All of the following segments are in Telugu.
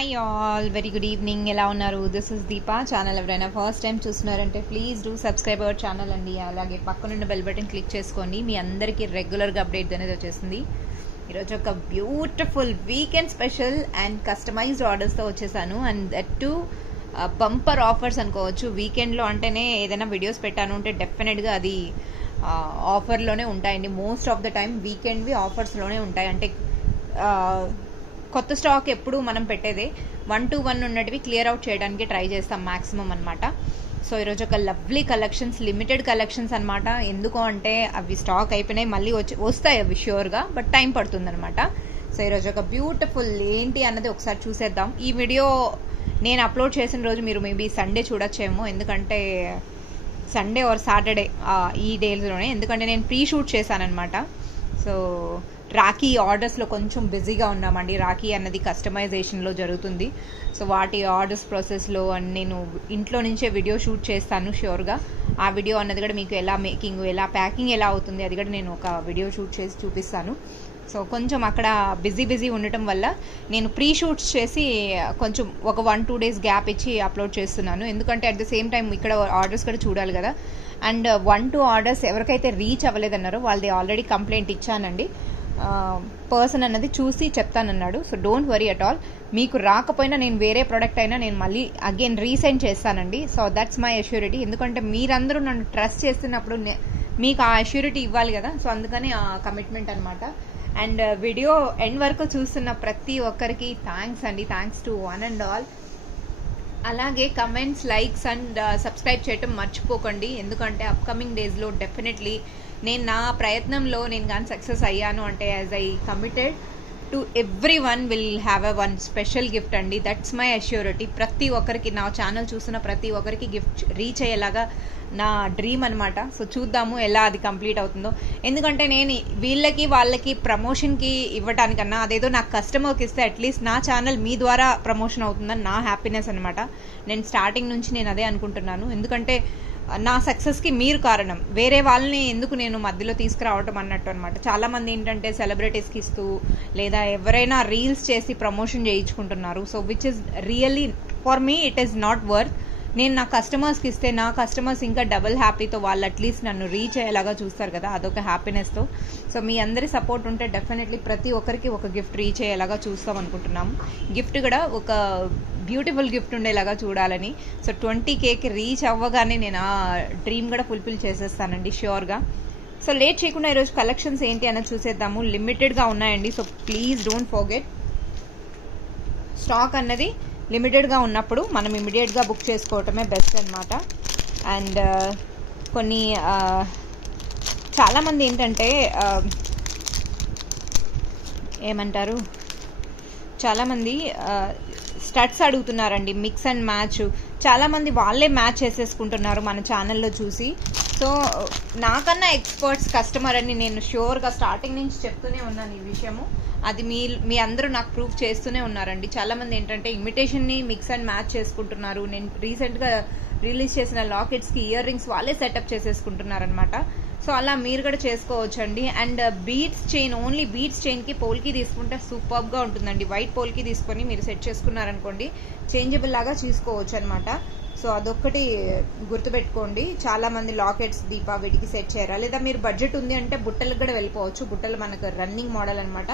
Hi all, very good evening. ఎలా ఉన్నారు? This is Deepa. ఛానల్ ఎవరైనా ఫస్ట్ టైం చూస్తున్నారంటే please do subscribe our channel అండి. అలాగే పక్కనున్న బెల్ బటన్ క్లిక్ చేసుకోండి. మీ అందరికీ రెగ్యులర్గా అప్డేట్ అనేది వచ్చేస్తుంది. ఈరోజు ఒక beautiful weekend special and customized ఆర్డర్స్తో వచ్చేసాను. And that to bumper offers అనుకోవచ్చు. వీకెండ్లో అంటేనే ఏదైనా వీడియోస్ పెట్టాను అంటే డెఫినెట్గా అది ఆఫర్లోనే ఉంటాయండి. మోస్ట్ ఆఫ్ ద టైం వీకెండ్వి ఆఫర్స్లోనే ఉంటాయి. అంటే కొత్త స్టాక్ ఎప్పుడు మనం పెట్టేదే 1 to 1 ఉన్నటివి క్లియర్ అవుట్ చేయడానికి ట్రై చేస్తాం మ్యాక్సిమం అనమాట. సో ఈరోజు ఒక లవ్లీ కలెక్షన్స్, లిమిటెడ్ కలెక్షన్స్ అనమాట. ఎందుకు అంటే అవి స్టాక్ అయిపోయినాయి, మళ్ళీ వస్తాయి అవి ష్యూర్గా, బట్ టైం పడుతుంది అనమాట. సో ఈరోజు ఒక బ్యూటిఫుల్ ఏంటి అన్నది ఒకసారి చూసేద్దాం. ఈ వీడియో నేను అప్లోడ్ చేసిన రోజు మీరు మేబీ సండే చూడొచ్చేమో, ఎందుకంటే సండే ఆర్ సాటర్డే ఈ డేస్లోనే, ఎందుకంటే నేను ప్రీ షూట్ చేశానమాట. సో రాఖీ ఆర్డర్స్లో కొంచెం బిజీగా ఉన్నామండి. రాఖీ అన్నది కస్టమైజేషన్లో జరుగుతుంది. సో వాటి ఆర్డర్స్ ప్రాసెస్లో నేను ఇంట్లో నుంచే వీడియో షూట్ చేస్తాను ష్యూర్గా. ఆ వీడియో అన్నది కూడా మీకు ఎలా మేకింగ్, ఎలా ప్యాకింగ్ ఎలా అవుతుంది అది కూడా నేను ఒక వీడియో షూట్ చేసి చూపిస్తాను. సో కొంచెం అక్కడ బిజీ ఉండటం వల్ల నేను ప్రీ షూట్స్ చేసి కొంచెం ఒక 1-2 days గ్యాప్ ఇచ్చి అప్లోడ్ చేస్తున్నాను. ఎందుకంటే అట్ ద సేమ్ టైం ఇక్కడ ఆర్డర్స్ కూడా చూడాలి కదా. అండ్ 1-2 ఆర్డర్స్ ఎవరికైతే రీచ్ అవ్వలేదన్నారో వాళ్ళది ఆల్రెడీ కంప్లైంట్ ఇచ్చానండి. పర్సన్ అన్నది చూసి చెప్తానన్నాడు. So don't worry at all. మీకు రాకపోయినా నేను వేరే ప్రోడక్ట్ అయినా నేను మళ్ళీ అగైన్ రీసెండ్ చేస్తానండి. So that's my assurity. ఎందుకంటే మీరందరూ నన్ను ట్రస్ట్ చేస్తున్నప్పుడు మీకు ఆ అష్యూరిటీ ఇవ్వాలి కదా. సో అందుకని ఆ కమిట్మెంట్ అనమాట. అండ్ వీడియో ఎండ్ వరకు చూస్తున్న ప్రతి ఒక్కరికి థ్యాంక్స్ అండి. Thanks to one and all. అలాగే కమెంట్స్, లైక్స్ అండ్ సబ్స్క్రైబ్ చేయటం మర్చిపోకండి. ఎందుకంటే అప్కమింగ్ డేస్లో డెఫినెట్లీ నేను నా ప్రయత్నంలో నేను కానీ సక్సెస్ అయ్యాను అంటే as I committed to every one will have a one special gift అండి. That's my assurity. ప్రతి ఒక్కరికి, నా ఛానల్ చూస్తున్న ప్రతి ఒక్కరికి గిఫ్ట్ రీచ్ అయ్యేలాగా నా డ్రీమ్ అనమాట. సో చూద్దాము ఎలా అది కంప్లీట్ అవుతుందో. ఎందుకంటే నేను వీళ్ళకి వాళ్ళకి ప్రమోషన్కి ఇవ్వటానికన్నా అదేదో నాకు కస్టమర్కి ఇస్తే అట్లీస్ట్ నా ఛానల్ మీ ద్వారా ప్రమోషన్ అవుతుందని నా హ్యాపీనెస్ అనమాట. నేను స్టార్టింగ్ నుంచి నేను అదే అనుకుంటున్నాను. ఎందుకంటే నా సక్సెస్కి మీరు కారణం, వేరే వాళ్ళని ఎందుకు నేను మధ్యలో తీసుకురావటం అన్నట్టు అనమాట. చాలామంది ఏంటంటే సెలబ్రిటీస్కి ఇస్తూ లేదా ఎవరైనా రీల్స్ చేసి ప్రమోషన్ చేయించుకుంటున్నారు. So which is really for me it is not worth. నేను నా కస్టమర్స్కి ఇస్తే నా కస్టమర్స్ ఇంకా డబుల్ హ్యాపీతో వాళ్ళు అట్లీస్ట్ నన్ను రీచ్ అయ్యేలాగా చూస్తారు కదా, అదొక హ్యాపీనెస్తో. సో మీ అందరి సపోర్ట్ ఉంటే డెఫినెట్లీ ప్రతి ఒక్కరికి ఒక గిఫ్ట్ రీచ్ అయ్యేలాగా చూస్తాం అనుకుంటున్నాము. గిఫ్ట్ కూడా ఒక బ్యూటిఫుల్ గిఫ్ట్ ఉండేలాగా చూడాలని. సో 20Kకి రీచ్ అవ్వగానే నేను ఆ డ్రీమ్ కూడా ఫుల్ఫిల్ చేసేస్తానండి ష్యూర్గా. సో లేట్ చేయకుండా ఈరోజు కలెక్షన్స్ ఏంటి అన్నది చూసేద్దాము. లిమిటెడ్గా ఉన్నాయండి. So please don't forget. Stock అన్నది లిమిటెడ్గా ఉన్నప్పుడు మనం ఇమీడియట్గా బుక్ చేసుకోవటమే బెస్ట్ అనమాట. అండ్ కొన్ని చాలామంది ఏంటంటే ఏమంటారు, చాలామంది స్టడ్స్ అడుగుతున్నారండి, మిక్స్ అండ్ మ్యాచ్. చాలామంది వాళ్ళే మ్యాచ్ చేసేసుకుంటున్నారు మన ఛానల్లో చూసి. సో నాకన్నా ఎక్స్పర్ట్స్ కస్టమర్ అని నేను ష్యూర్గా స్టార్టింగ్ నుంచి చెప్తూనే ఉన్నాను ఈ విషయము. అది మీ అందరూ నాకు ప్రూవ్ చేస్తూనే ఉన్నారండి. చాలామంది ఏంటంటే ఇమిటేషన్ని మిక్స్ అండ్ మ్యాచ్ చేసుకుంటున్నారు. నేను రీసెంట్గా రిలీజ్ చేసిన లాకెట్స్కి ఇయర్ రింగ్స్ వాళ్ళే సెటప్ చేసేసుకుంటున్నారనమాట. సో అలా మీరు కూడా చేసుకోవచ్చండి. And beads chain, only beads చైన్కి పోల్కి తీసుకుంటే సూపర్గా ఉంటుందండి. వైట్ పోల్కి తీసుకొని మీరు సెట్ చేసుకున్నారనుకోండి చేంజబుల్ లాగా తీసుకోవచ్చు అనమాట. సో అదొక్కటి గుర్తుపెట్టుకోండి. చాలా మంది లాకెట్స్, దీపా వీటికి సెట్ చేయరా, లేదా మీరు బడ్జెట్ ఉంది అంటే బుట్టలకు కూడా వెళ్ళిపోవచ్చు. బుట్టలు మనకు రన్నింగ్ మోడల్ అనమాట.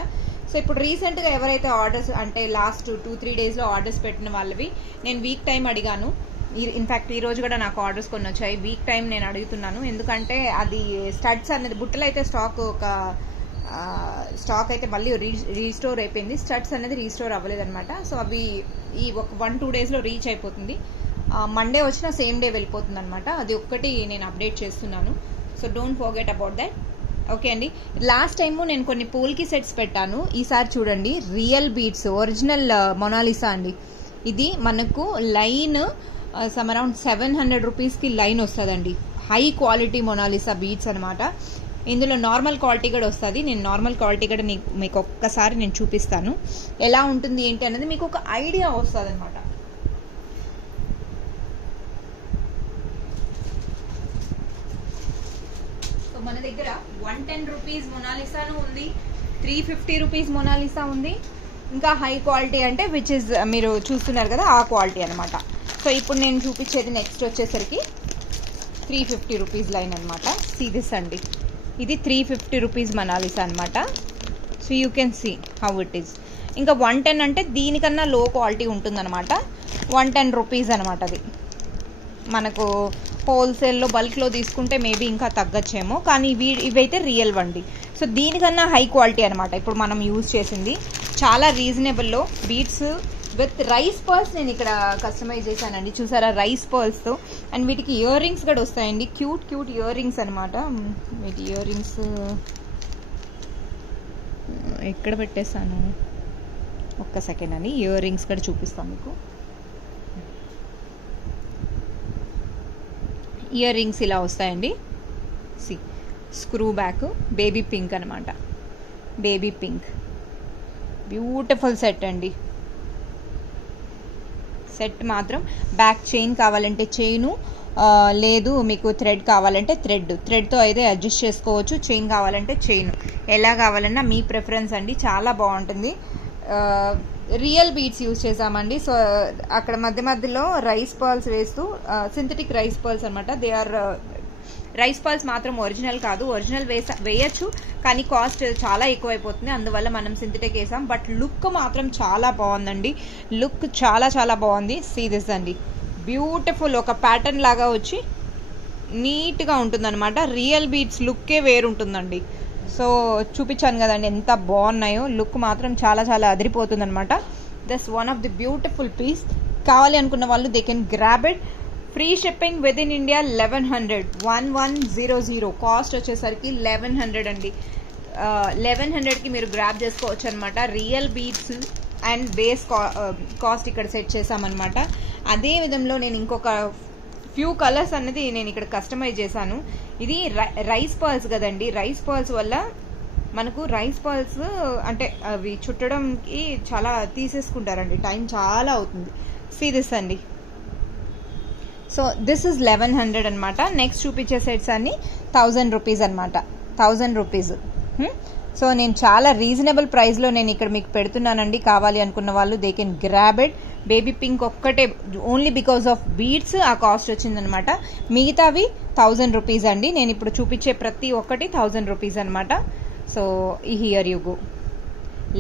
సో ఇప్పుడు రీసెంట్గా ఎవరైతే ఆర్డర్స్ అంటే లాస్ట్ 2-3 daysలో ఆర్డర్స్ పెట్టిన వాళ్ళవి నేను వీక్ టైం అడిగాను. ఇన్ఫ్యాక్ట్ ఈ రోజు కూడా నాకు ఆర్డర్స్ కొన్ని వచ్చాయి. వీక్ టైం నేను అడుగుతున్నాను. ఎందుకంటే అది స్టడ్స్ అనేది, బుట్టలు అయితే స్టాక్ అయితే మళ్ళీ రీస్టోర్ అయిపోయింది. స్టడ్స్ అనేది రీస్టోర్ అవ్వలేదన్నమాట. సో అవి ఈ ఒక 1-2 daysలో రీచ్ అయిపోతుంది. మండే వచ్చినా సేమ్ డే వెళ్ళిపోతుంది అనమాట. అది ఒక్కటి నేను అప్డేట్ చేస్తున్నాను. So don't forget about that. Okay అండి. లాస్ట్ టైము నేను కొన్ని పోల్కి సెట్స్ పెట్టాను. ఈసారి చూడండి, రియల్ బీడ్స్, ఒరిజినల్ మొనాలిసా అండి. ఇది మనకు లైన్ సమ్ అరౌండ్ 700 రూపీస్కి లైన్ వస్తుందండి. హై క్వాలిటీ మొనాలిసా బీడ్స్ అనమాట. ఇందులో నార్మల్ క్వాలిటీ కూడా వస్తుంది. నేను నార్మల్ క్వాలిటీ కూడా మీకు ఒక్కసారి నేను చూపిస్తాను ఎలా ఉంటుంది ఏంటి అనేది, మీకు ఒక ఐడియా వస్తుంది అనమాట. సో మన దగ్గర 110 రూపీస్ మొనాలిసాను ఉంది, 350 రూపీస్ మొనాలిసా ఉంది, ఇంకా హై క్వాలిటీ అంటే విచ్ ఇస్ మీరు చూస్తున్నారు కదా ఆ క్వాలిటీ అనమాట. సో ఇప్పుడు నేను చూపించేది నెక్స్ట్ వచ్చేసరికి 350 రూపీస్ లైన్ అనమాట. సీదిస్ అండి, ఇది 350 రూపీస్ మనాలిసా అనమాట. So you can see how it is. ఇంకా 110 అంటే దీనికన్నా లో క్వాలిటీ ఉంటుందన్నమాట. 110 రూపీస్ అనమాట. అది మనకు హోల్సేల్లో బల్క్లో తీసుకుంటే మేబీ ఇంకా తగ్గచ్చేమో, కానీ ఇవైతే రియల్ వండి. సో దీనికన్నా హై క్వాలిటీ అనమాట ఇప్పుడు మనం యూజ్ చేసింది. చాలా రీజనబుల్లో బీడ్స్ విత్ రైస్ పర్ల్స్ నేను ఇక్కడ కస్టమైజ్ చేశానండి. చూసారా, రైస్ పర్ల్స్తో. అండ్ వీటికి ఇయర్ రింగ్స్ కూడా వస్తాయండి, క్యూట్ క్యూట్ ఇయర్ రింగ్స్ అనమాట. వీటి ఇయర్ రింగ్స్ ఎక్కడ పెట్టేస్తాను, ఒక్క సెకండ్ అని. ఇయర్ రింగ్స్ కూడా చూపిస్తాను మీకు. ఇయర్ రింగ్స్ ఇలా వస్తాయండి. C screw back, baby pink అనమాట. బేబీ పింక్ బ్యూటిఫుల్ సెట్ అండి. సెట్ మాత్రం బ్యాక్ చైన్ కావాలంటే చైను, లేదు మీకు థ్రెడ్ కావాలంటే థ్రెడ్తో అయితే అడ్జస్ట్ చేసుకోవచ్చు. చైన్ కావాలంటే చైన్, ఎలా కావాలన్నా మీ ప్రిఫరెన్స్ అండి. చాలా బాగుంటుంది. రియల్ బీడ్స్ యూజ్ చేసామండి. సో అక్కడ మధ్య మధ్యలో రైస్ పర్ల్స్ వేస్తూ, సింథటిక్ రైస్ పర్ల్స్ అనమాట. దే ఆర్ రైస్ పర్ల్స్ మాత్రం ఒరిజినల్ కాదు. ఒరిజినల్ వేయచ్చు కానీ కాస్ట్ చాలా ఎక్కువైపోతుంది, అందువల్ల మనం సింథటిక్ వేసాం. బట్ లుక్ మాత్రం చాలా బాగుందండి. లుక్ చాలా చాలా బాగుంది. సీ దిస్ అండి, బ్యూటిఫుల్. ఒక ప్యాటర్న్ లాగా వచ్చి నీట్గా ఉంటుందన్నమాట. రియల్ బీడ్స్ లుక్కే వేరుంటుందండి. సో చూపించాను కదండి ఎంత బాగున్నాయో. లుక్ మాత్రం చాలా చాలా అదిరిపోతుంది అనమాట. That's one of the beautiful piece. కావాలి అనుకున్న వాళ్ళు they can grab it. Free shipping within India 1100 కాస్ట్ వచ్చేసరికి 1100 అండి. 1100కి మీరు గ్రాబ్ చేసుకోవచ్చు అనమాట. Real beads and base cost ఇక్కడ సెట్ చేసామన్నమాట. అదే విధంలో నేను ఇంకొక ఫ్యూ కలర్స్ అనేది నేను ఇక్కడ కస్టమైజ్ చేశాను. ఇది రైస్ పర్ల్స్ కదండి. రైస్ పర్ల్స్ వల్ల మనకు రైస్ పర్ల్స్ అంటే అవి చుట్టడంకి చాలా తీసేసుకుంటారండి, టైం చాలా అవుతుంది. సీ దిస్ అండి. సో దిస్ ఇస్ 1100 అనమాట. నెక్స్ట్ చూపించే సెట్స్ అన్ని 1000 రూపీస్ అనమాట. 1000 రూపీస్. సో నేను చాలా రీజనబుల్ ప్రైస్లో నేను ఇక్కడ మీకు పెడుతున్నానండి. కావాలి అనుకున్న వాళ్ళు they can grab it. Baby pink ఒక్కటే ఓన్లీ బికాస్ ఆఫ్ బీడ్స్ ఆ కాస్ట్ వచ్చిందనమాట. మిగతావి 1000 రూపీస్ అండి. నేను ఇప్పుడు చూపించే ప్రతి ఒక్కటి 1000 రూపీస్ అనమాట. So here you go.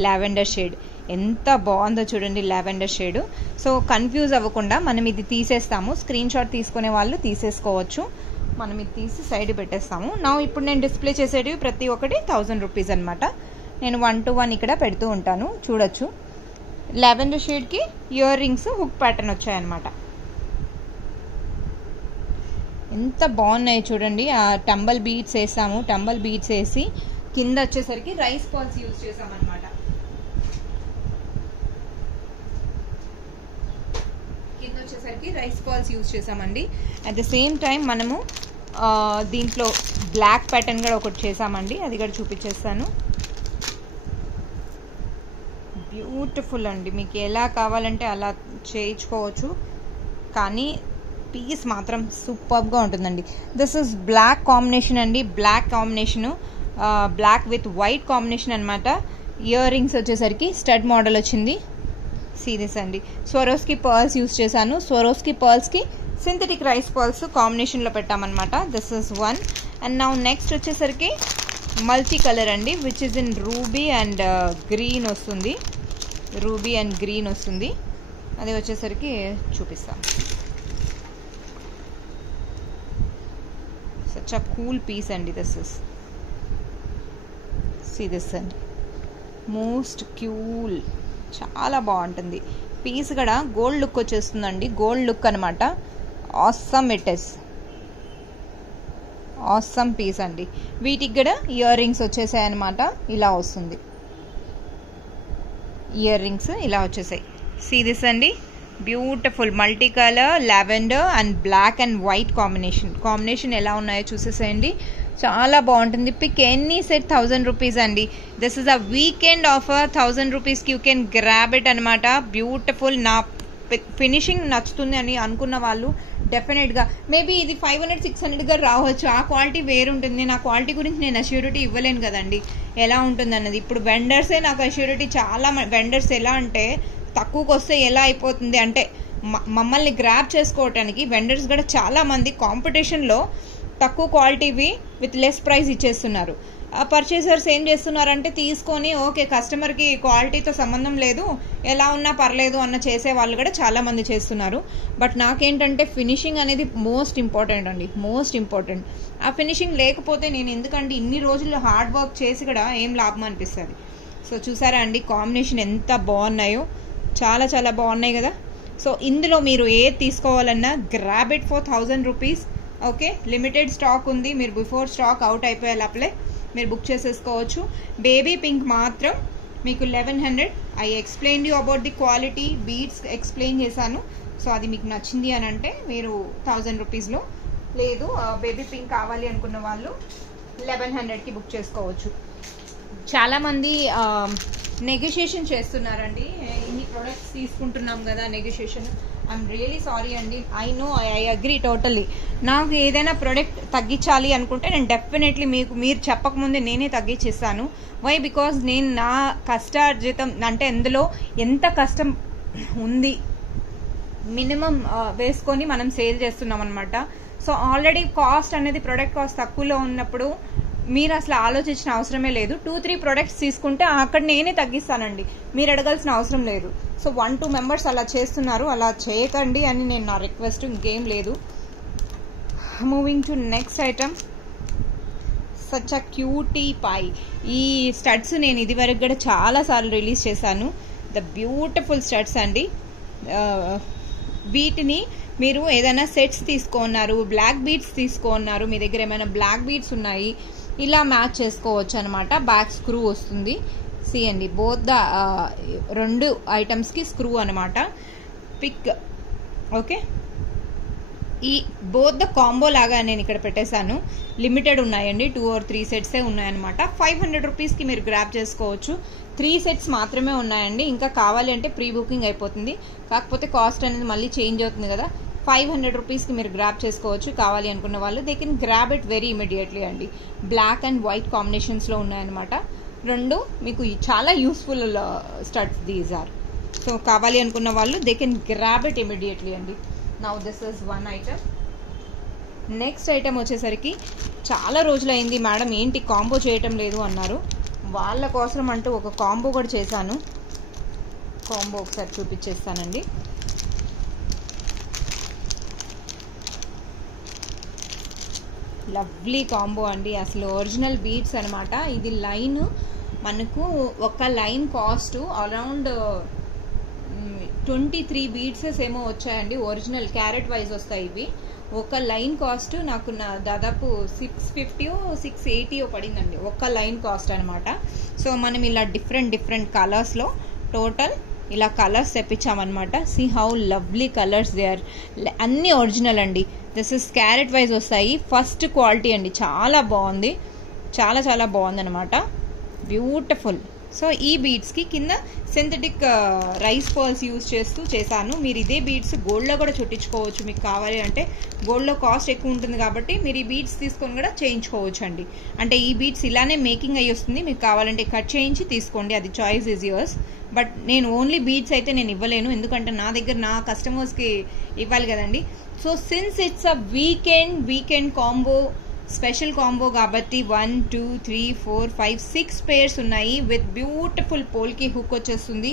Lavender shade ఎంత బాగుందో చూడండి, లావెండర్ షేడ్. సో కన్ఫ్యూజ్ అవ్వకుండా మనం ఇది తీసేస్తాము. స్క్రీన్ షాట్ తీసుకునే వాళ్ళు తీసేసుకోవచ్చు. మనం ఇది తీసి సైడ్ పెట్టేస్తాము. ఇప్పుడు నేను డిస్ప్లే చేసేటివి ప్రతి ఒక్కటి 1000 రూపీస్ అనమాట. నేను 1 to 1 ఇక్కడ పెడుతూ ఉంటాను, చూడొచ్చు. లావెండర్ షేడ్కి ఇయర్ రింగ్స్ హుక్ ప్యాటర్న్ వచ్చాయన్నమాట. ఎంత బాగున్నాయి చూడండి. ఆ టంబల్ బీడ్స్ వేసాము. టంబల్ బీడ్స్ వేసి కింద వచ్చేసరికి రైస్ పర్ల్స్ యూజ్ చేసామన్నమాట. కింద వచ్చేసరికి రైస్ పర్ల్స్ యూజ్ చేసామండి. అట్ ద సేమ్ టైం మనము దీంట్లో బ్లాక్ ప్యాటర్న్ కూడా ఒకటి చేసామండి, అది కూడా చూపించేస్తాను. బ్యూటిఫుల్ అండి. మీకు ఎలా కావాలంటే అలా చేయించుకోవచ్చు, కానీ పీస్ మాత్రం సూపర్గా ఉంటుందండి. దిస్ ఇస్ బ్లాక్ కాంబినేషన్ అండి. Black combination, black with white combination అనమాట. ఇయర్ రింగ్స్ వచ్చేసరికి స్టడ్ మోడల్ వచ్చింది. సీరియస్ అండి. స్వరోస్కి పర్ల్స్ యూజ్ చేశాను. స్వరోస్కి పర్ల్స్కి సింథటిక్ రైస్ పర్ల్స్ కాంబినేషన్లో పెట్టామన్నమాట. This is one. And now next వచ్చేసరికి మల్టీ కలర్ అండి, which is in ruby and green వస్తుంది. రూబీ అండ్ గ్రీన్ వస్తుంది. అది వచ్చేసరికి చూపిస్తాం. సచ్ అ కూల్ పీస్ అండి. దిస్ ఇస్ సీ దిస్ అండి, మోస్ట్ క్యూల్. చాలా బాగుంటుంది పీస్ కూడా. గోల్డ్ లుక్ వచ్చేస్తుందండి, గోల్డ్ లుక్ అనమాట. Awesome it is, awesome piece అండి. వీటికి కూడా ఇయర్ రింగ్స్ వచ్చేసాయి అనమాట. ఇలా వస్తుంది, ఇయర్ రింగ్స్ ఇలా వచ్చేసాయి. సీ దిస్ అండి, beautiful multi colour lavender and black and white combination ఎలా ఉన్నాయో చూసేసేయండి. చాలా బాగుంటుంది. పిక్ ఎనీ సెట్ 1000 రూపీస్ అండి. This is a weekend offer. 1000 రూపీస్కి యూ కెన్ గ్రాబ్ ఇట్ అనమాట. బ్యూటిఫుల్. నా ఫినిషింగ్ నచ్చుతుంది అని అనుకున్న వాళ్ళు డెఫినెట్గా మేబీ ఇది 500-600గా రావచ్చు, ఆ క్వాలిటీ వేరు ఉంటుంది. నేను ఆ క్వాలిటీ గురించి నేను అష్యూరిటీ ఇవ్వలేను కదండి ఎలా ఉంటుంది అన్నది. ఇప్పుడు వెండర్సే నాకు అష్యూరిటీ, చాలా వెండర్స్ ఎలా అంటే తక్కువకి వస్తే ఎలా అయిపోతుంది అంటే మమ్మల్ని గ్రాప్ చేసుకోవటానికి వెండర్స్ కూడా చాలా మంది కాంపిటీషన్లో తక్కువ క్వాలిటీవి విత్ లెస్ ప్రైస్ ఇచ్చేస్తున్నారు. ఆ పర్చేసర్స్ ఏం చేస్తున్నారంటే తీసుకొని ఓకే కస్టమర్కి క్వాలిటీతో సంబంధం లేదు, ఎలా ఉన్నా పర్లేదు అన్న చేసే వాళ్ళు కూడా చాలా మంది చేస్తున్నారు. బట్ నాకేంటంటే ఫినిషింగ్ అనేది మోస్ట్ ఇంపార్టెంట్ అండి, మోస్ట్ ఇంపార్టెంట్. ఆ ఫినిషింగ్ లేకపోతే నేను ఎందుకంటే ఇన్ని రోజులు హార్డ్ వర్క్ చేసి కూడా ఏం లాభం అనిపిస్తుంది. సో చూసారా అండి కాంబినేషన్ ఎంత బాగున్నాయో, చాలా చాలా బాగున్నాయి కదా. సో ఇందులో మీరు ఏది తీసుకోవాలన్నా grab it for 1000 rupees. Okay, limited stock ఉంది, మీరు బిఫోర్ స్టాక్ అవుట్ అయిపోయే లోపలే మీరు బుక్ చేసేసుకోవచ్చు. బేబీ పింక్ మాత్రం మీకు 1100. I explain you about the quality, beads explain చేశాను. సో అది మీకు నచ్చింది అని అంటే మీరు 1000 రూపీస్లో, లేదు బేబీ పింక్ కావాలి అనుకున్న వాళ్ళు 1100కి బుక్ చేసుకోవచ్చు. చాలామంది నెగోషియేషన్ చేస్తున్నారండి, ఇన్ని ప్రొడక్ట్స్ తీసుకుంటున్నాం కదా నెగోషియేషన్. ఐఎమ్ రియలీ సారీ అండి, I know, I agree totally. నాకు ఏదైనా ప్రోడక్ట్ తగ్గించాలి అనుకుంటే నేను డెఫినెట్లీ మీరు చెప్పకముందే నేనే తగ్గించేస్తాను. వై? బికాజ్ నేను నా కష్టార్జితం అంటే అందులో ఎంత కష్టం ఉంది మినిమం వేసుకొని మనం సేల్ చేస్తున్నాం అనమాట. సో ఆల్రెడీ కాస్ట్ అనేది ప్రొడక్ట్ కాస్ట్ తక్కువలో ఉన్నప్పుడు మీరు అసలు ఆలోచించిన అవసరమే లేదు. 2-3 ప్రొడక్ట్స్ తీసుకుంటే అక్కడ నేనే తగ్గిస్తానండి, మీరు అడగాల్సిన అవసరం లేదు. సో 1-2 మెంబర్స్ అలా చేస్తున్నారు, అలా చేయకండి అని నేను నా రిక్వెస్ట్, ఇంకేం లేదు. Moving to next item, such a cutie pie. ఈ స్టడ్స్ నేను ఇది వరకు కూడా చాలా సార్లు రిలీజ్ చేశాను. ద బ్యూటిఫుల్ స్టడ్స్ అండి. వీటిని మీరు ఏదైనా సెట్స్ తీసుకున్నారు, బ్లాక్ బీడ్స్ తీసుకున్నారు, మీ దగ్గర ఏమైనా బ్లాక్ బీడ్స్ ఉన్నాయి, ఇలా మ్యాచ్ చేసుకోవచ్చు అనమాట. బ్యాక్ స్క్రూ వస్తుంది. సి అండి, బోత్ ద 2 ఐటమ్స్కి స్క్రూ అనమాట. పిక్. ఓకే, ఈ బోత్ ద కాంబో లాగా నేను ఇక్కడ పెట్టేశాను. లిమిటెడ్ ఉన్నాయండి, 2 or 3 సెట్సే ఉన్నాయన్నమాట. 500 రూపీస్కి మీరు గ్రాప్ చేసుకోవచ్చు. 3 సెట్స్ మాత్రమే ఉన్నాయండి, ఇంకా కావాలి అంటే ప్రీ బుకింగ్ అయిపోతుంది. కాకపోతే కాస్ట్ అనేది మళ్ళీ చేంజ్ అవుతుంది కదా. 500 రూపీస్కి మీరు గ్రాప్ చేసుకోవచ్చు. కావాలి అనుకున్న వాళ్ళు they can grab it very immediately అండి. బ్లాక్ అండ్ వైట్ కాంబినేషన్స్లో ఉన్నాయన్నమాట. 2 మీకు చాలా useful studs these are. So కావాలి అనుకున్న వాళ్ళు they can grab it immediately అండి. Now this is one item. Next item వచ్చేసరికి చాలా రోజులైంది మేడం ఏంటి కాంబో చేయటం లేదు అన్నారు. వాళ్ళ కోసం అంటూ ఒక కాంబో కూడా చేశాను. కాంబో ఒకసారి చూపించేస్తానండి. లవ్లీ కాంబో అండి, అసలు ఒరిజినల్ బీడ్స్ అనమాట. ఇది లైన్ మనకు ఒక లైన్ కాస్ట్ అరౌండ్ 23 బీడ్సెస్ ఏమో వచ్చాయండి. ఒరిజినల్ క్యారెట్ వైజ్ వస్తాయి ఇవి. ఒక లైన్ కాస్ట్ నాకు దాదాపు 650-680 పడిందండి, ఒక లైన్ కాస్ట్ అనమాట. సో మనం ఇలా డిఫరెంట్ కలర్స్లో టోటల్ ఇలా కలర్స్ తెప్పించామన్నమాట. See how lovely colours they are. అన్నీ ఒరిజినల్ అండి. దిస్ ఇస్ క్యారెట్ వైజ్ వస్తాయి. ఫస్ట్ క్వాలిటీ అండి, చాలా బాగుంది, చాలా చాలా బాగుంది అనమాట. బ్యూటిఫుల్. సో ఈ బీడ్స్కి కింద సింథటిక్ రైస్ పర్ల్స్ యూజ్ చేస్తూ చేశాను. మీరు ఇదే బీడ్స్ గోల్డ్లో కూడా చుట్టించుకోవచ్చు మీకు కావాలి అంటే. గోల్డ్లో కాస్ట్ ఎక్కువ ఉంటుంది కాబట్టి మీరు ఈ బీడ్స్ తీసుకొని కూడా చేయించుకోవచ్చు అండి. అంటే ఈ బీడ్స్ ఇలానే మేకింగ్ అయ్యి వస్తుంది, మీకు కావాలంటే కట్ చేయించి తీసుకోండి, అది చాయిస్ ఈజ్ యువర్స్. బట్ నేను ఓన్లీ బీడ్స్ అయితే నేను ఇవ్వలేను, ఎందుకంటే నా దగ్గర నా కస్టమర్స్కి ఇవ్వాలి కదండి. So since it's a weekend combo, special combo కాబట్టి 1 2 3 4 5 6 పేర్స్ ఉన్నాయి. విత్ బ్యూటిఫుల్ పోల్కి హుక్ వచ్చేస్తుంది.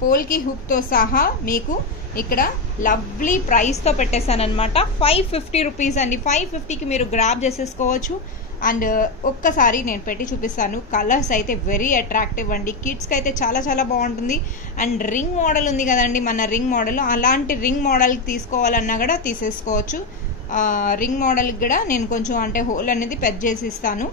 పోల్కి హుక్తో సహా మీకు ఇక్కడ లవ్లీ ప్రైస్తో పెట్టేశాను అనమాట. 550 రూపీస్ అండి. 550కి మీరు గ్రాప్ చేసేసుకోవచ్చు. అండ్ ఒక్కసారి నేను పెట్టి చూపిస్తాను. కలర్స్ అయితే వెరీ అట్రాక్టివ్ అండి. కిడ్స్కి అయితే చాలా చాలా బాగుంటుంది. అండ్ రింగ్ మోడల్ ఉంది కదండి మన రింగ్ మోడల్, అలాంటి రింగ్ మోడల్కి తీసుకోవాలన్నా కూడా తీసేసుకోవచ్చు. రింగ్ మోడల్కి కూడా నేను కొంచెం అంటే హోల్ అనేది పెద్ద చేసి ఇస్తాను,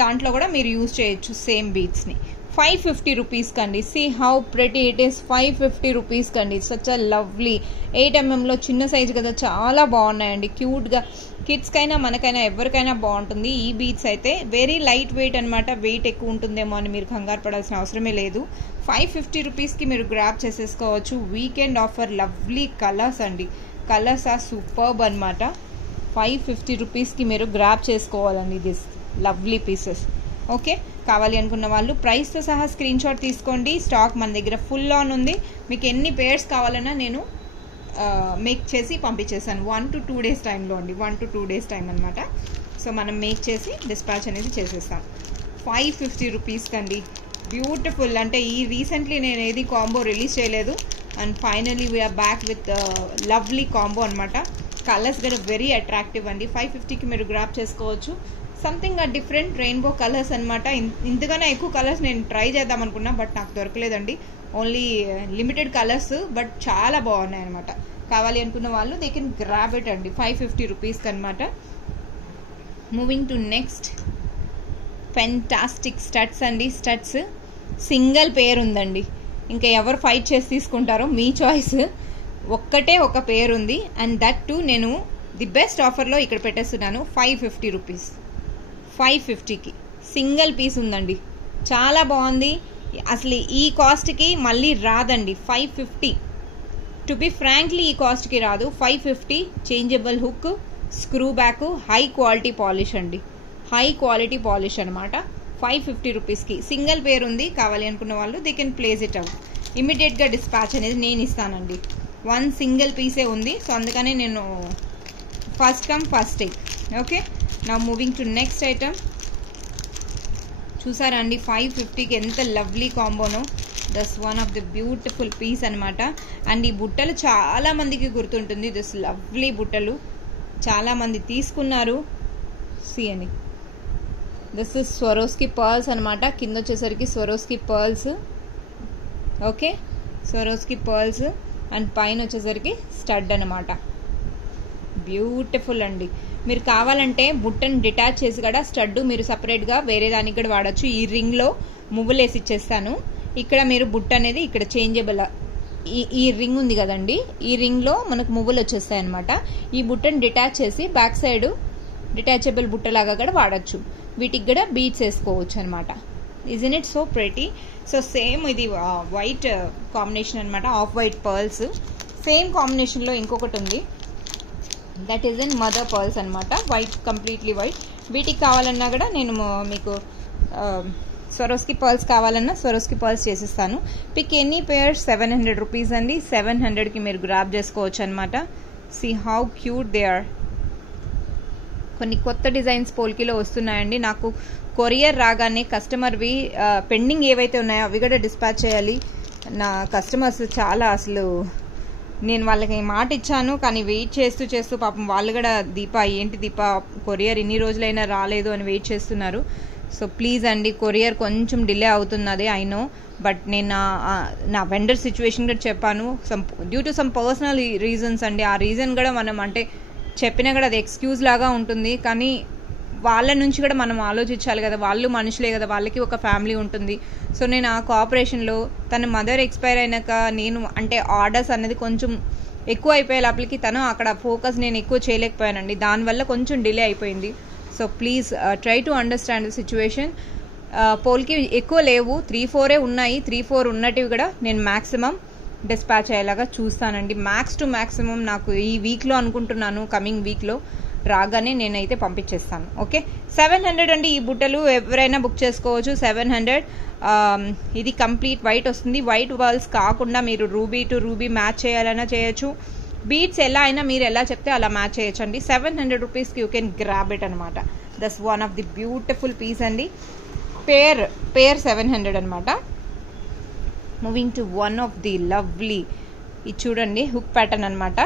దాంట్లో కూడా మీరు యూజ్ చేయొచ్చు సేమ్ బీడ్స్ని. 550 రూపీస్ కండి. See how pretty it is. 550 rupees కండి. సచ్ అ లవ్లీ 8mm చిన్న సైజు కదా, చాలా బాగున్నాయండి. క్యూట్గా కిడ్స్కైనా మనకైనా ఎవరికైనా బాగుంటుంది. ఈ బీడ్స్ అయితే వెరీ లైట్ వెయిట్ అనమాట. వెయిట్ ఎక్కువ ఉంటుందేమో అని మీరు కంగారు పడాల్సిన అవసరమే లేదు. 550 రూపీస్కి మీరు గ్రాప్ చేసేసుకోవచ్చు. Weekend offer. లవ్లీ కలర్స్ అండి. కలర్స్ ఆర్ సూపర్బ్ అనమాట. 550 రూపీస్కి మీరు గ్రాప్ చేసుకోవాలండి దిస్ లవ్లీ పీసెస్. ఓకే, కావాలి అనుకున్న వాళ్ళు ప్రైస్తో సహా స్క్రీన్ షాట్ తీసుకోండి. స్టాక్ మన దగ్గర ఫుల్ ఆన్ ఉంది. మీకు ఎన్ని పేర్స్ కావాలన్నా నేను మేక్ చేసి పంపించేసాను 1 to 2 days టైంలో అండి. 1 to 2 days టైం అనమాట. సో మనం మేక్ చేసి డిస్పాచ్ అనేది చేసేస్తాం. 550 రూపీస్కి అండి. బ్యూటిఫుల్. అంటే ఈ రీసెంట్లీ నేను ఏది కాంబో రిలీజ్ చేయలేదు. And finally we're back with lovely combo అనమాట. కలర్స్ కూడా వెరీ అట్రాక్టివ్ అండి. 550కి మీరు గ్రాప్ చేసుకోవచ్చు. సంథింగ్ డిఫరెంట్ రెయిన్బో కలర్స్ అనమాట. ఇంతగానే ఎక్కువ కలర్స్ నేను ట్రై చేద్దాం అనుకున్నా, బట్ నాకు దొరకలేదండి. ఓన్లీ లిమిటెడ్ కలర్స్, బట్ చాలా బాగున్నాయి అనమాట. కావాలి అనుకున్న వాళ్ళు దే కెన్ గ్రాబ్ ఇట్ అండి 550 రూపీస్కి అనమాట. Moving to next fantastic studs అండి. స్టడ్స్ సింగిల్ పేర్ ఉందండి. ఇంకా ఎవరు ఫైట్ చేసి తీసుకుంటారో మీ చాయిస్. ఒక్కటే ఒక పేర్ ఉంది. అండ్ దట్ టు నేను ది బెస్ట్ ఆఫర్లో ఇక్కడ పెట్టేస్తున్నాను. 550 రూపీస్. 550కి సింగిల్ పీస్ ఉందండి. చాలా బాగుంది. అసలు ఈ కాస్ట్కి మళ్ళీ రాదండి. 550 టు బి ఫ్రాంక్లీ ఈ కాస్ట్కి రాదు. 550 changeable hook, screw back, high quality polish అండి. హై క్వాలిటీ పాలిష్ అనమాట. 550 రూపీస్కి సింగిల్ పేర్ ఉంది. కావాలి అనుకున్న వాళ్ళు they can place it out. ఇమీడియట్గా డిస్పాచ్ అనేది నేను ఇస్తానండి. 1 సింగిల్ పీసే ఉంది. సో అందుకనే నేను first come first take. Okay, now moving to next item. చూసారా అండి 550కి ఎంత లవ్లీ కాంబోనో. Thus one of the beautiful piece అనమాట. అండ్ ఈ బుట్టలు చాలా మందికి గుర్తుంటుంది. దిస్ లవ్లీ బుట్టలు చాలా మంది తీసుకున్నారు. సి అని దిస్ ఇస్ స్వరోస్కి పర్ల్స్ అనమాట. కింద వచ్చేసరికి Swarovski pearls. Okay, Swarovski pearls and పైన వచ్చేసరికి స్టడ్ అనమాట. బ్యూటిఫుల్ అండి. మీరు కావాలంటే బుట్టను డిటాచ్ చేసి కూడా స్టడ్ మీరు సపరేట్గా వేరే దానికి కూడా వాడచ్చు. ఈ రింగ్లో మువ్వులు వేసి ఇచ్చేస్తాను. ఇక్కడ మీరు బుట్ట అనేది ఇక్కడ చేంజబుల్, ఈ రింగ్ ఉంది కదండి, ఈ రింగ్లో మనకు మువ్వులు వచ్చేస్తాయి అనమాట. ఈ బుట్టను డిటాచ్ చేసి బ్యాక్ సైడ్ డిటాచబుల్ బుట్టలాగా కూడా వాడచ్చు. వీటికి కూడా బీడ్స్ వేసుకోవచ్చు అనమాట. Isn't it so pretty. So same ఇది వైట్ కాంబినేషన్ అనమాట. Off white pearls. సేమ్ కాంబినేషన్లో ఇంకొకటి ఉంది. That is in mother pearls అనమాట. White, completely white. వీటికి కావాలన్నా కూడా నేను మీకు స్వరోస్కి పర్ల్స్ కావాలన్నా స్వరోస్కి పర్ల్స్ చేసిస్తాను. పిక్ ఎనీ పేర్ 700 రూపీస్ అండి. 700కి మీరు గ్రాప్ చేసుకోవచ్చు అనమాట. See how cute they are. కొన్ని కొత్త డిజైన్స్ పోల్కీలో వస్తున్నాయండి. నాకు కొరియర్ రాగానే కస్టమర్వి పెండింగ్ ఏవైతే ఉన్నాయో అవి కూడా డిస్పాచ్ చేయాలి. నా కస్టమర్స్ చాలా అసలు నేను వాళ్ళకి మాట ఇచ్చాను, కానీ వెయిట్ చేస్తూ పాపం వాళ్ళు కూడా దీపా ఏంటి దీపా కొరియర్ ఇన్ని రోజులైనా రాలేదు అని వెయిట్ చేస్తున్నారు. సో ప్లీజ్ అండి, కొరియర్ కొంచెం డిలే అవుతున్నది ఐ నో, బట్ నేను నా వెండర్ సిచ్యువేషన్ కూడా చెప్పాను. Due to some personal reasons అండి. ఆ రీజన్ కూడా మనం అంటే చెప్పినా కూడా అది ఎక్స్క్యూజ్ లాగా ఉంటుంది. కానీ వాళ్ళ నుంచి కూడా మనం ఆలోచించాలి కదా. వాళ్ళు మనుషులే కదా, వాళ్ళకి ఒక ఫ్యామిలీ ఉంటుంది. సో నేను ఆ కోఆపరేషన్లో తన మదర్ ఎక్స్పైర్ అయినాక నేను అంటే ఆర్డర్స్ అనేది కొంచెం ఎక్కువ అయిపోయే లోపలికి తను అక్కడ ఫోకస్ నేను ఎక్కువ చేయలేకపోయానండి. దానివల్ల కొంచెం డిలే అయిపోయింది. So please try to understand the situation. పోల్కి ఎక్కువ లేవు, 3-4 ఉన్నాయి. 3-4 ఉన్నటివి కూడా నేను మ్యాక్సిమం డిస్పాచ్ అయ్యేలాగా చూస్తానండి. మ్యాక్స్ టు మ్యాక్సిమం నాకు ఈ వీక్లో అనుకుంటున్నాను, కమింగ్ వీక్లో రాగానే నేనైతే పంపించేస్తాను. ఓకే, 700 అండి ఈ బుట్టలు. ఎవరైనా బుక్ చేసుకోవచ్చు. 700. ఇది కంప్లీట్ వైట్ వస్తుంది. వైట్ బాల్స్ కాకుండా మీరు రూబీ టు రూబీ మ్యాచ్ చేయాలన్నా చేయొచ్చు. బీడ్స్ ఎలా అయినా మీరు ఎలా చెప్తే అలా మ్యాచ్ చేయొచ్చు అండి. 700 రూపీస్కి యూ కెన్ గ్రాబ్ ఇట్ అనమాట. That's one of the beautiful piece అండి. పేర్ 700 అనమాట. Moving to one of the lovely, ఇది చూడండి హుక్ ప్యాటర్న్ అనమాట.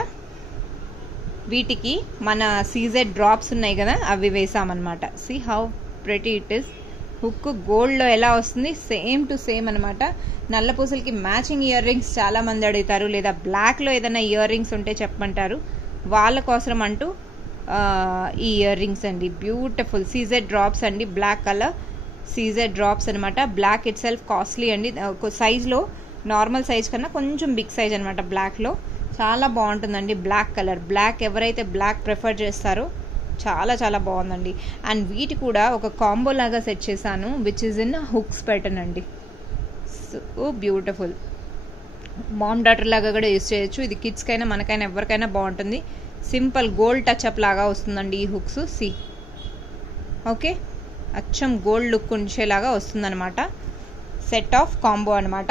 వీటికి మన సీజెడ్ డ్రాప్స్ ఉన్నాయి కదా, అవి వేసామన్నమాట. See how pretty it is. Hook గోల్డ్లో ఎలా వస్తుంది, సేమ్ టు సేమ్ అనమాట. నల్ల పూసలకి మ్యాచింగ్ ఇయర్ రింగ్స్ చాలా మంది అడుగుతారు, లేదా బ్లాక్లో ఏదైనా ఇయర్ రింగ్స్ ఉంటే చెప్పమంటారు. వాళ్ళ కోసం అంటూ ఈ ఇయర్ రింగ్స్ అండి. బ్యూటిఫుల్ సీజెడ్ డ్రాప్స్ అండి. బ్లాక్ కలర్ సీజెడ్ డ్రాప్స్ అనమాట. బ్లాక్ ఇట్ సెల్ఫ్ కాస్ట్లీ అండి. సైజ్లో నార్మల్ సైజ్ కన్నా కొంచెం బిగ్ సైజ్ అనమాట. బ్లాక్లో చాలా బాగుంటుందండి. బ్లాక్ కలర్, బ్లాక్ ఎవరైతే బ్లాక్ ప్రిఫర్ చేస్తారో చాలా చాలా బాగుందండి. అండ్ వీటి కూడా ఒక కాంబో లాగా సెట్ చేశాను, which is in hooks pattern అండి. So beautiful. మామ్ డాటర్ లాగా కూడా యూస్ చేయొచ్చు. ఇది కిడ్స్కైనా మనకైనా ఎవరికైనా బాగుంటుంది. సింపుల్ గోల్డ్ టచ్అప్ లాగా వస్తుందండి ఈ హుక్స్. సి ఓకే, అచ్చం గోల్డ్ లుక్ ఉంచేలాగా వస్తుందన్నమాట. సెట్ ఆఫ్ కాంబో అనమాట.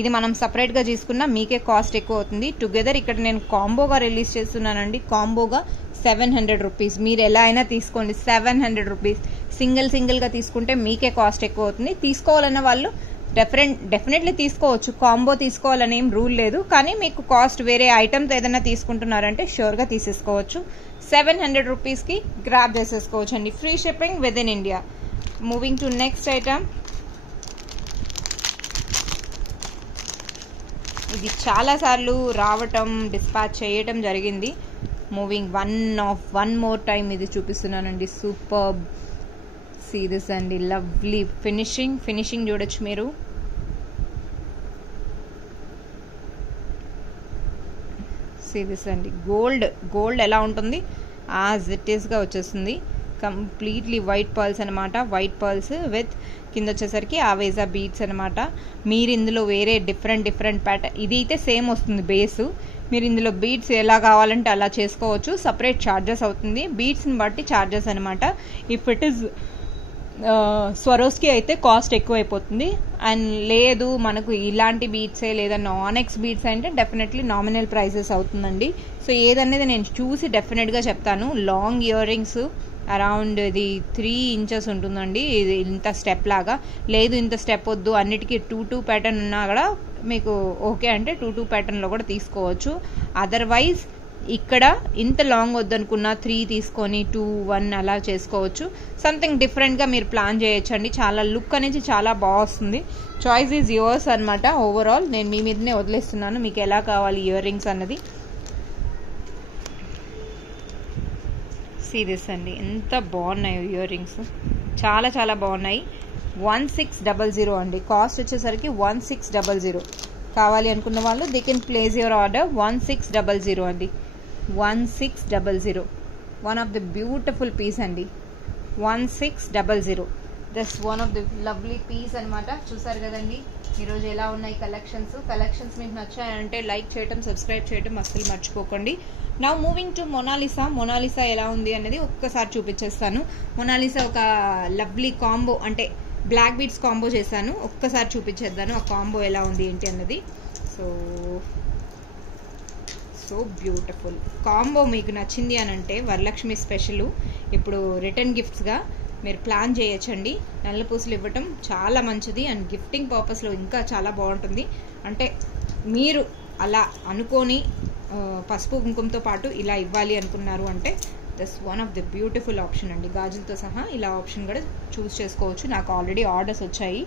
ఇది మనం సపరేట్గా తీసుకున్నా మీకే కాస్ట్ ఎక్కువ అవుతుంది. టుగెదర్ ఇక్కడ నేను కాంబోగా రిలీజ్ చేస్తున్నానండి. కాంబోగా 700 రూపీస్. మీరు ఎలా అయినా తీసుకోండి, 700 రూపీస్. సింగిల్గా తీసుకుంటే మీకే కాస్ట్ ఎక్కువ అవుతుంది. తీసుకోవాలన్న వాళ్ళు డెఫినెట్లీ తీసుకోవచ్చు. కాంబో తీసుకోవాలని ఏం రూల్ లేదు. కానీ మీకు కాస్ట్ వేరే ఐటమ్స్ ఏదైనా తీసుకుంటున్నారంటే ష్యూర్గా తీసేసుకోవచ్చు. 700 రూపీస్కి గ్రాబ్ చేసేసుకోవచ్చు అండి. Free shipping within India. Moving to next item. ఇది చాలాసార్లు రావటం, డిస్పాచ్ చేయటం జరిగింది. మూవింగ్ వన్ మోర్ టైం ఇది చూపిస్తున్నానండి. సూపర్బ్. సీ దిస్ అండి, లవ్లీ ఫినిషింగ్ చూడొచ్చు మీరు. సీ దిస్ అండి, గోల్డ్ ఎలా ఉంటుంది యాజ్ ఇట్ ఈస్గా వచ్చేస్తుంది. కంప్లీట్లీ వైట్ పర్ల్స్ అనమాట. వైట్ పర్ల్స్ విత్ కింద వచ్చేసరికి ఆవేజా బీడ్స్ అనమాట. మీరు ఇందులో వేరే డిఫరెంట్ ప్యాటర్న్, ఇది అయితే సేమ్ వస్తుంది బేసు. మీరు ఇందులో బీడ్స్ ఎలా కావాలంటే అలా చేసుకోవచ్చు. సపరేట్ ఛార్జెస్ అవుతుంది, బీడ్స్ని బట్టి ఛార్జెస్ అనమాట. ఇఫ్ ఇట్ ఈస్ స్వరోస్కి అయితే కాస్ట్ ఎక్కువైపోతుంది. అండ్ లేదు మనకు ఇలాంటి బీడ్సే లేదా నాన్-ఎక్స్ బీడ్స్ అంటే డెఫినెట్లీ నామినల్ ప్రైసెస్ అవుతుందండి. సో ఏదనేది నేను చూసి డెఫినెట్గా చెప్తాను. లాంగ్ ఇయర్ రింగ్స్ అరౌండ్ ఇది 3 ఇంచెస్ ఉంటుందండి. ఇది ఇంత స్టెప్ లాగా లేదు, ఇంత స్టెప్ వద్దు, అన్నిటికీ 2 ప్యాటర్న్ ఉన్నా కూడా మీకు ఓకే అంటే 2 ప్యాటర్న్లో కూడా తీసుకోవచ్చు. అదర్వైజ్ ఇక్కడ ఇంత లాంగ్ వద్దనుకున్నా 3 తీసుకొని 2, 1 అలా చేసుకోవచ్చు. సంథింగ్ డిఫరెంట్గా మీరు ప్లాన్ చేయొచ్చు అండి. చాలా లుక్ అనేది చాలా బాగా వస్తుంది. చాయిస్ ఈజ్ యువర్స్ అనమాట. ఓవరాల్ నేను మీ మీదనే వదిలేస్తున్నాను, మీకు ఎలా కావాలి ఇయర్ రింగ్స్ అన్నది. సీరియస్ అండి, ఎంత బాగున్నాయి ఇయర్ రింగ్స్, చాలా బాగున్నాయి. 1600 అండి. కాస్ట్ వచ్చేసరికి 1600. కావాలి అనుకున్న వాళ్ళు they can place your order. 1600 అండి. 1600. One of the beautiful piece అండి. 1600. That's one of the lovely piece అనమాట. చూసారు కదండి ఈరోజు ఎలా ఉన్నాయి కలెక్షన్స్ మీకు నచ్చాయంటే లైక్ చేయటం, సబ్స్క్రైబ్ చేయటం అస్సలు మర్చిపోకండి. నౌ మూవింగ్ టు మొనాలిసా ఎలా ఉంది అనేది ఒక్కసారి చూపించేస్తాను. మొనాలిసా ఒక లవ్లీ కాంబో, అంటే బ్లాక్ బీడ్స్ కాంబో చేశాను. ఒక్కసారి చూపించేద్దాను ఆ కాంబో ఎలా ఉంది ఏంటి అన్నది. So beautiful combo. మీకు నచ్చింది అని అంటే వరలక్ష్మి స్పెషల్ ఇప్పుడు రిటర్న్ గిఫ్ట్స్గా మీరు ప్లాన్ చేయొచ్చండి. నల్ల పూసలు ఇవ్వటం చాలా మంచిది అండ్ గిఫ్టింగ్ పర్పస్లో ఇంకా చాలా బాగుంటుంది. అంటే మీరు అలా అనుకొని పసుపు కుంకుమతో పాటు ఇలా ఇవ్వాలి అనుకున్నారు అంటే that's one of the beautiful option అండి. గాజులతో సహా ఇలా ఆప్షన్ కూడా చూస్ చేసుకోవచ్చు. నాకు ఆల్రెడీ ఆర్డర్స్ వచ్చాయి,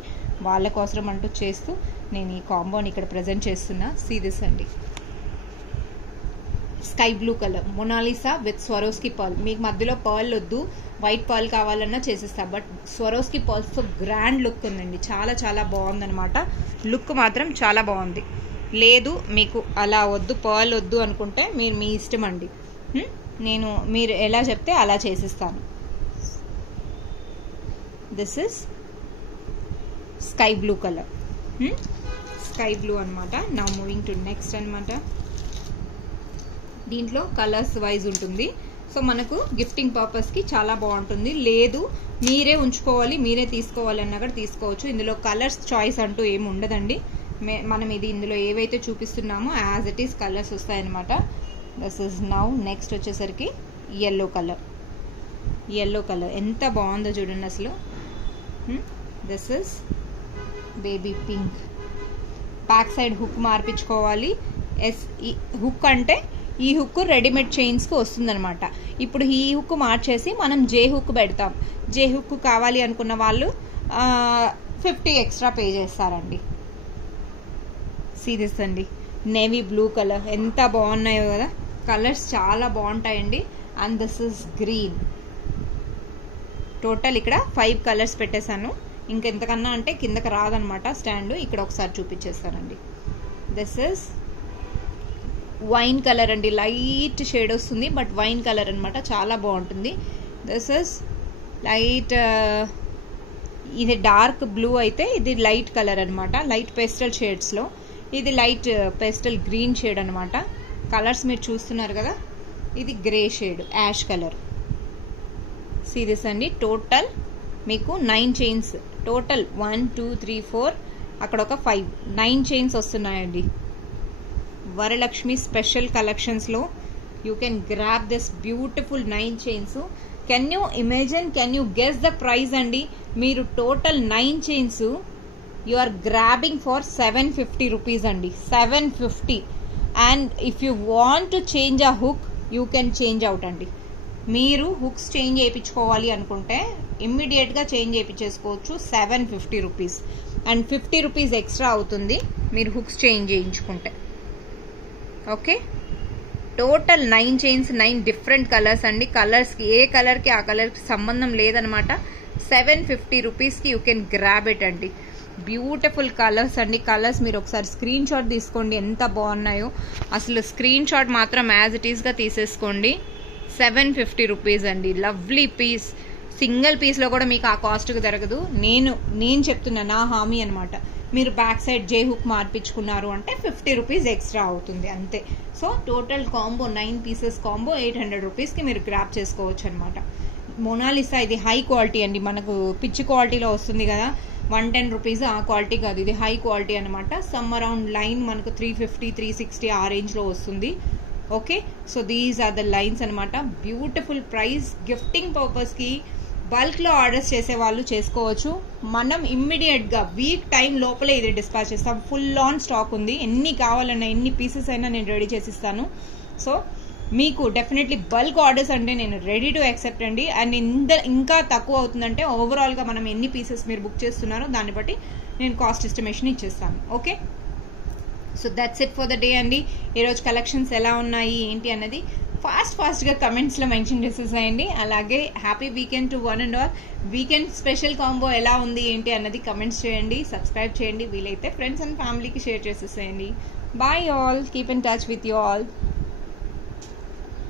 వాళ్ళ కోసం అంటూ చేస్తూ నేను ఈ కాంబోని ఇక్కడ ప్రజెంట్ చేస్తున్నా. సీ దిస్ అండి, sky blue colour Mona Lisa with Swarovski pearl. మీకు మధ్యలో పర్ల్ వద్దు, వైట్ పర్ల్ కావాలన్నా చేసేస్తా, బట్ స్వరోస్కి పర్ల్స్తో గ్రాండ్ లుక్ ఉందండి. చాలా బాగుందనమాట. లుక్ మాత్రం చాలా బాగుంది. లేదు మీకు అలా వద్దు, పర్ల్ వద్దు అనుకుంటే మీరు మీ ఇష్టం అండి. మీరు ఎలా చెప్తే అలా చేసిస్తాను. This is sky blue colour, sky blue అనమాట. నౌ మూవింగ్ టు నెక్స్ట్ అనమాట. దీంట్లో కలర్స్ వైజ్ ఉంటుంది. సో మనకు గిఫ్టింగ్ పర్పస్కి చాలా బాగుంటుంది. లేదు మీరే ఉంచుకోవాలి, మీరే తీసుకోవాలి అన్నా కూడా తీసుకోవచ్చు. ఇందులో కలర్స్ చాయిస్ అంటూ ఏమి ఉండదండి. మనం ఇది ఇందులో ఏవైతే చూపిస్తున్నామో యాజ్ ఇట్ ఈస్ కలర్స్ వస్తాయన్నమాట. దిస్ ఇస్ నౌ నెక్స్ట్ వచ్చేసరికి ఎల్లో కలర్ ఎంత బాగుందో చూడండి అసలు. This is baby pink. Back side hook మార్పించుకోవాలి. హుక్ అంటే ఈ హుక్ రెడీమేడ్ చైన్స్కి వస్తుందన్నమాట. ఇప్పుడు ఈ హుక్ మార్చేసి మనం జే హుక్ పెడతాం. జే హుక్ కావాలి అనుకున్న వాళ్ళు 50 ఎక్స్ట్రా పే చేస్తారండి. సీరియస్ అండి, నేవీ బ్లూ కలర్ ఎంత బాగున్నాయో కదా. కలర్స్ చాలా బాగుంటాయండి. And this is green. Total ఇక్కడ 5 కలర్స్ పెట్టేశాను. ఇంకెంతకన్నా అంటే కిందకి రాదనమాట స్టాండ్. ఇక్కడ ఒకసారి చూపించేస్తానండి. దిస్ ఇస్ వైన్ కలర్ అండి. లైట్ షేడ్ వస్తుంది బట్ వైన్ కలర్ అనమాట, చాలా బాగుంటుంది. దిస్ ఇస్ లైట్, ఇది డార్క్ బ్లూ అయితే ఇది లైట్ కలర్ అనమాట, లైట్ పేస్టల్ షేడ్స్లో. ఇది లైట్ పేస్టల్ గ్రీన్ షేడ్ అనమాట. కలర్స్ మీరు చూస్తున్నారు కదా, ఇది grey shade ash colour. Serious అండి. టోటల్ మీకు 9 చైన్స్, టోటల్ 1 2 3 4 అక్కడ ఒక 5 9 చైన్స్ వస్తున్నాయండి. వరలక్ష్మి స్పెషల్ కలెక్షన్స్ లో you can grab this beautiful 9 chains. Can you imagine, can you guess the price అండి? మీరు total 9 chains you are grabbing for 750 rupees అండి. 750. And if you want to change a hook you can change out అండి. మీరు హుక్స్ చేంజ్ చేయించుకోవాలి అనుకుంటే ఇమ్మీడియట్ గా చేంజ్ చేయించేసుకోవచ్చు. 750 రూపీస్ అండ్ 50 రూపీస్ ఎక్స్ట్రా అవుతుంది మీరు హుక్స్ చేంజ్ చేయించుకుంటే. Okay, total 9 chains, 9 different colours అండి. కలర్స్ కి ఏ కలర్ కి ఆ కలర్ కి సంబంధం లేదనమాట. 750 రూపీస్ కి యూ కెన్ గ్రాబ్ ఇట్ అండి. బ్యూటిఫుల్ కలర్స్ అండి. కలర్స్ మీరు ఒకసారి స్క్రీన్ షాట్ తీసుకోండి, ఎంత బాగున్నాయో. అసలు స్క్రీన్ షాట్ మాత్రం యాజ్ ఇట్ ఈస్ గా తీసేసుకోండి. 750 రూపీస్ అండి. Lovely piece. సింగిల్ పీస్ లో కూడా మీకు ఆ కాస్ట్ కు జరగదు. నేను చెప్తున్నా, నా హామీ అనమాట. మీరు బ్యాక్ సైడ్ జే హుక్ మార్పించుకున్నారు అంటే 50 రూపీస్ ఎక్స్ట్రా అవుతుంది అంతే. So total combo 9 pieces combo 800 rupees కి మీరు గ్రాప్ చేసుకోవచ్చు అనమాట. మొనాలిసా ఇది హై క్వాలిటీ అండి. మనకు పిచ్ క్వాలిటీలో వస్తుంది కదా 110 రూపీస్, ఆ క్వాలిటీ కాదు, ఇది హై క్వాలిటీ అనమాట. సమ్ అరౌండ్ లైన్ మనకు 350 360 ఆ రేంజ్ లో వస్తుంది. Okay, so these are the lines అనమాట. Beautiful price. గిఫ్టింగ్ పర్పస్ కి బల్క్ లో ఆర్డర్స్ చేసే వాళ్ళు చేసుకోవచ్చు. మనం ఇమ్మీడియట్ గా వీక్ టైం లోపలే ఇది డిస్పాచ్ చేస్తాం. ఫుల్ ఆన్ స్టాక్ ఉంది. ఎన్ని కావాలన్నా, ఎన్ని పీసెస్ అయినా నేను రెడీ చేసిస్తాను. సో మీకు డెఫినెట్లీ బల్క్ ఆర్డర్స్ అంటే నేను రెడీ టు యాక్సెప్ట్ అండి. అండ్ ఇంకా తక్కువ అవుతుందంటే ఓవరాల్ గా మనం ఎన్ని పీసెస్ మీరు బుక్ చేస్తున్నారో దాన్ని బట్టి నేను కాస్ట్ ఎస్టిమేషన్ ఇచ్చేస్తాను. Okay, so that's it for the day అండి. ఈరోజు కలెక్షన్స్ ఎలా ఉన్నాయి ఏంటి అన్నది ఫాస్ట్ గా కమెంట్స్ లో మెన్షన్ చేసేసేయండి. అలాగే happy weekend to one and all. Weekend special combo ఎలా ఉంది ఏంటి అన్నది కమెంట్స్ చేయండి, సబ్స్క్రైబ్ చేయండి, వీలైతే ఫ్రెండ్స్ అండ్ ఫ్యామిలీకి షేర్ చేసేసేయండి. Bye all, keep in touch with you all.